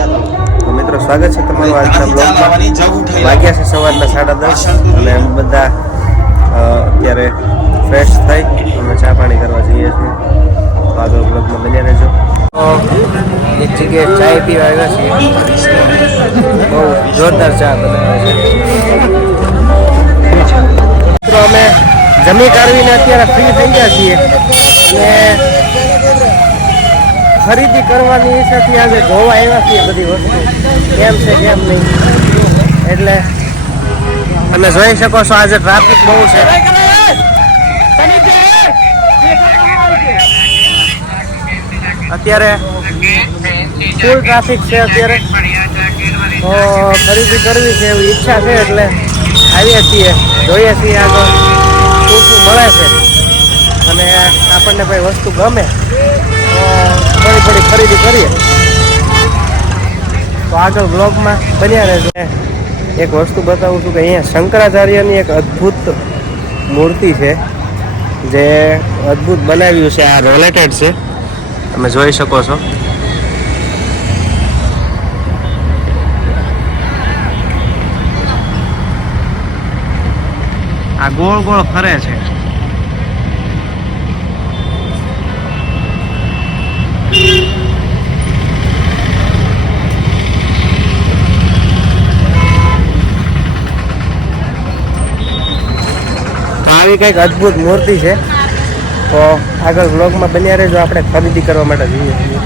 તો મિત્રો સ્વાગત છે તમારું આજના બ્લોગમાં. વાગ્યા છે સવારના 10:30 અને અમે બધા અત્યારે ફ્રેશ થઈ અમે ચા પાણી કરવા જઈએ છીએ. તો આગળ બ્લોગમાં બન્યા રહેજો. એક જગ્યાએ ચાય પીવા આવ્યા છીએ. બહુ જોરદાર ચા બનાવે છે મિત્રો. અમે જમી કાઢવીને અત્યારે ફ્રી થઈ ગયા છીએ અને ખરીદી કરવાની ઈચ્છાથી આજે જોવા આવ્યા છીએ બધી વસ્તુ કેમ છે કેમ નહીં. એટલે તમે જોઈ શકો છો આજે ટ્રાફિક બહુ છે. અત્યારે ફૂલ ટ્રાફિક છે અત્યારે. તો ખરીદી કરવી છે એવી ઈચ્છા છે એટલે આવીએ છીએ, જોઈએ છીએ આગળ શું શું મળે છે અને આપણને કોઈ વસ્તુ ગમે તો થોડી ખરીદી કરીએ. તો આગળ બ્લોગમાં બન્યા રહેજો. એક વસ્તુ બતાવું છું કે અહીંયા શંકરાચાર્યની એક અદ્ભુત મૂર્તિ છે જે અદ્ભુત બનાવ્યું છે. આ રોલેટેડ છે, તમે જોઈ શકો છો. આ ગોળ ગોળ ફરે છે. આવી કંઈક અદ્ભુત મૂર્તિ છે. તો આગળ વ્લોગમાં બન્યા રહેજો. આપણે ખરીદી કરવા માટે જઈએ છીએ.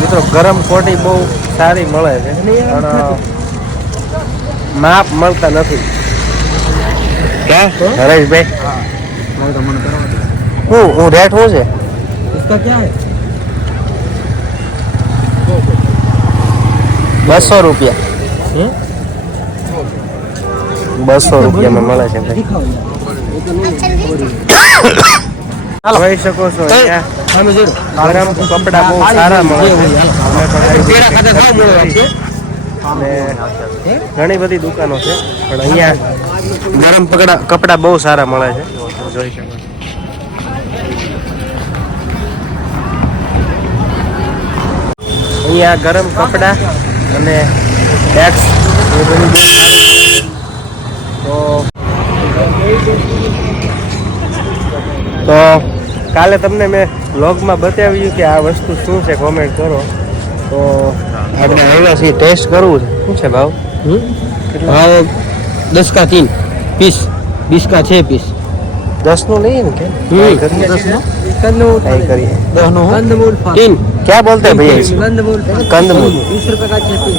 મિત્રો ગરમ કોટી બહુ સારી મળે છે પણ માપ મળતા નથી. ક્યાં હરેશભાઈ હું રેટ શું છે? 200 રૂપિયા. 200 રૂપિયામાં મળે છે ભાઈ. જોઈ શકો છો અહીંયા ગરમ કપડા બહુ સારા મળે છે. ઘણી બધી દુકાનો છે પણ અહીંયા ગરમ કપડા બહુ સારા મળે છે. જોઈ શકો છો. અહીંયા ગરમ કપડા અને બેગ્સ એ બધી બહુ સારી. તો કાલે તમને મેં વ્લોગમાં બતાવ્યું કે આ વસ્તુ શું છે, કોમેન્ટ કરો. તો આપણે આવ્યા છીએ ટેસ્ટ કરવું છે. શું છે ભાવ? भाव 10 का 3 पीस, 20 का 6 पीस. 10 નું લઈએ ને કે 10 કરીએ. 10 नो 3. क्या बोलते हैं भैया इसको? कंदमूल. 20 रुपए का 6 पीस.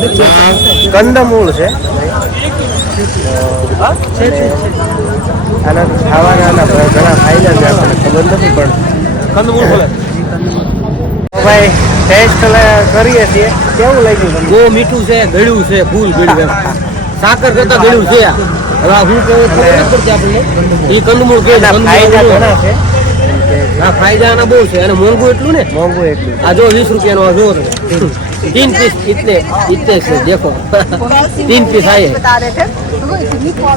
કંદમૂળ છે. આના ખાવાના ઘણા ફાયદા છે, આપણને ખબર નથી પણ કંદમૂળ બોલે. ભાઈ ટેસ્ટ કરીએ છીએ. કેવું લાગ્યું તમને? બહુ મીઠું છે, ગળ્યું છે, ફૂલ ગળ્યું. સાકર કરતા ગળ્યું છે. હવે હું કેવું ખબર નથી પડતી આપણને. એ કંદમૂળ કે ફાયદા ઘણા છે. હા, ફાયદા આના બહુ છે અને મોંઘું એટલું ને. મોંઘું એટલું. આ જો 20 રૂપિયાનો જો તમે 3 पीस इतने से देखो 3 पीस आए.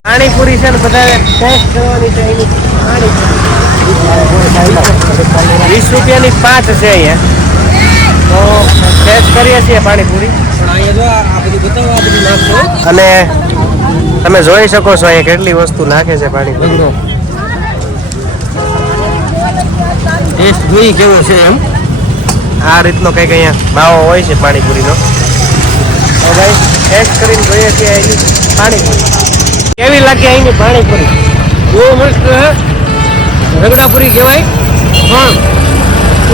પાણીપુરી છે ને બધા ટેસ્ટ કરવાની છે. એની પાણીપુરી 20 રૂપિયાની 5 છે અહીંયા. તો ટેસ્ટ કરીએ છીએ પાણીપુરી. પણ અહીંયા જો આ બધું બતાવો, આ બધું નાખો અને તમે જોઈ શકો છો અહીંયા કેટલી વસ્તુ નાખે છે પાણીપુરી. ટેસ્ટ જોઈ કેવો છે એમ. આ રીતનો કંઈક અહીંયા માવો હોય છે પાણીપુરીનો. તો ભાઈ ટેસ્ટ કરીને જોઈએ છીએ એની પાણીપુરી કેવી લાગે. અહીંની પાણીપુરી બહુ મસ્ત છે. રગડાપુરી કહેવાય પણ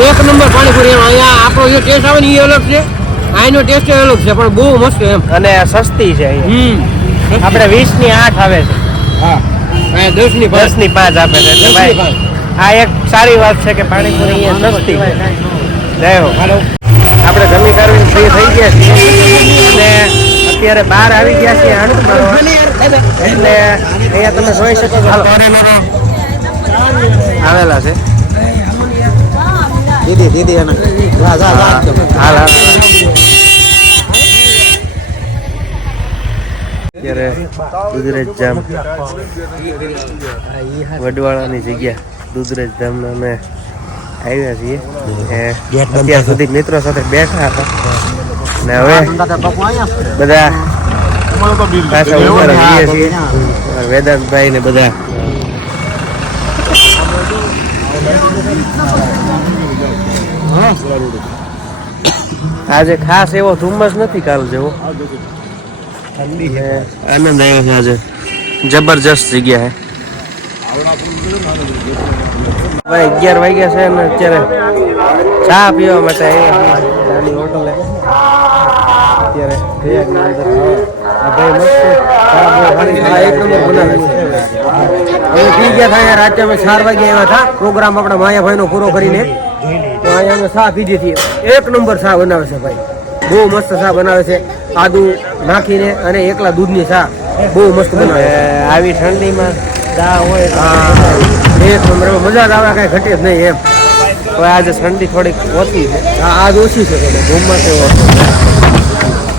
1 નંબર પાણીપુરી. અહીંયા આપણો જે ટેસ્ટ આવે ને એ અલગ છે, અહીંનો ટેસ્ટ અલગ છે પણ બહુ મસ્ત એમ. અને સસ્તી છે અહીંયા. આપણે 20 ની 8 આવે છે. હા, અહીંયા 10 ની 5 આપે છે. એટલે ભાઈ આ એક સારી વાત છે કે પાણીપુરી અહીંયા સસ્તી છે. જય હો. આપણે જમી કાઢીને ફ્રી થઈ ગયા છીએ અને અત્યારે બહાર આવી ગયા છીએ આણંદ મારવા. એટલે અહીંયા તમે જોઈ શકો છો ફોરેનરો આવેલા છે. દીદી એને હાલ હાલ અત્યારે દુધરેજ જામ વડવાળાની જગ્યા દુધરેજ જામમાં અમે આવ્યા છીએ અત્યાર સુધી મિત્રો સાથે બેઠા હતા ને હવે બધા પાછા ઉપર જઈએ છીએ વેદાંતભાઈ ને બધા આજે ખાસ એવો ધુમ્મસ નથી કાલ જેવો આનંદ આવ્યો છે આજે જબરજસ્ત જગ્યા છે ભાઈ 11 વાગ્યા છે અને અત્યારે ચા પીવા માટે આવ્યા નાની હોટલે અત્યારે ભૈયાની અંદર આ ભાઈ મસ્ત ચા બહુ સારી એક નંબર બનાવે છે હવે પી ગયા હતા યાર રાતે અમે 4 વાગે આવ્યા હતા પ્રોગ્રામ આપણા માયાભાઈનો પૂરો કરીને તો અહીંયા અમે ચા પીધી હતી એક નંબર ચા બનાવે છે ભાઈ બહુ મસ્ત ચા બનાવે છે આદુ નાખીને અને એકલા દૂધની ચા બહુ મસ્ત બનાવે આવી ઠંડીમાં ચા હોય એક નંબર મજા જ આવે કાંઈ ઘટે જ નહીં એમ હવે આજે ઠંડી થોડીક ઓછી છે આજ ઓછી છે ધુમ્મસ એવો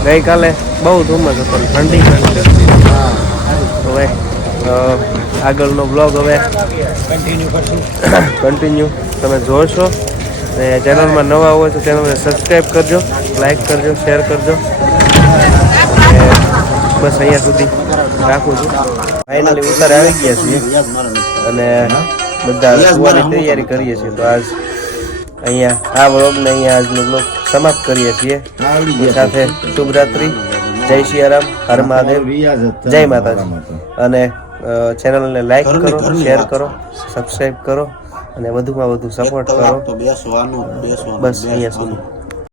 ગઈકાલે બહુ ધુમ્મસ હતો ઠંડી હવે આગળનો બ્લોગ હવે કન્ટિન્યુ તમે જોશો ને ચેનલમાં નવા હોય તો ચેનલને સબસ્ક્રાઈબ કરજો લાઈક કરજો શેર કરજો બસ અહીંયા સુધી રાખું છું ફાઇનલી ઉતાર આવી ગયા છીએ અને બધા સુવાની તૈયારી કરીએ છીએ તો આજ અહીંયા આ વ્લોગને અહીંયા આજનો વ્લોગ સમાપ્ત કરીએ છીએ એ સાથે શુભરાત્રી જય સિયારામ હર મહાદેવ જય માતાજી અને ચેનલને લાઈક કરો શેર કરો સબસ્ક્રાઈબ કરો અને વધુમાં વધુ સપોર્ટ કરો બસ અહીંયા સુધી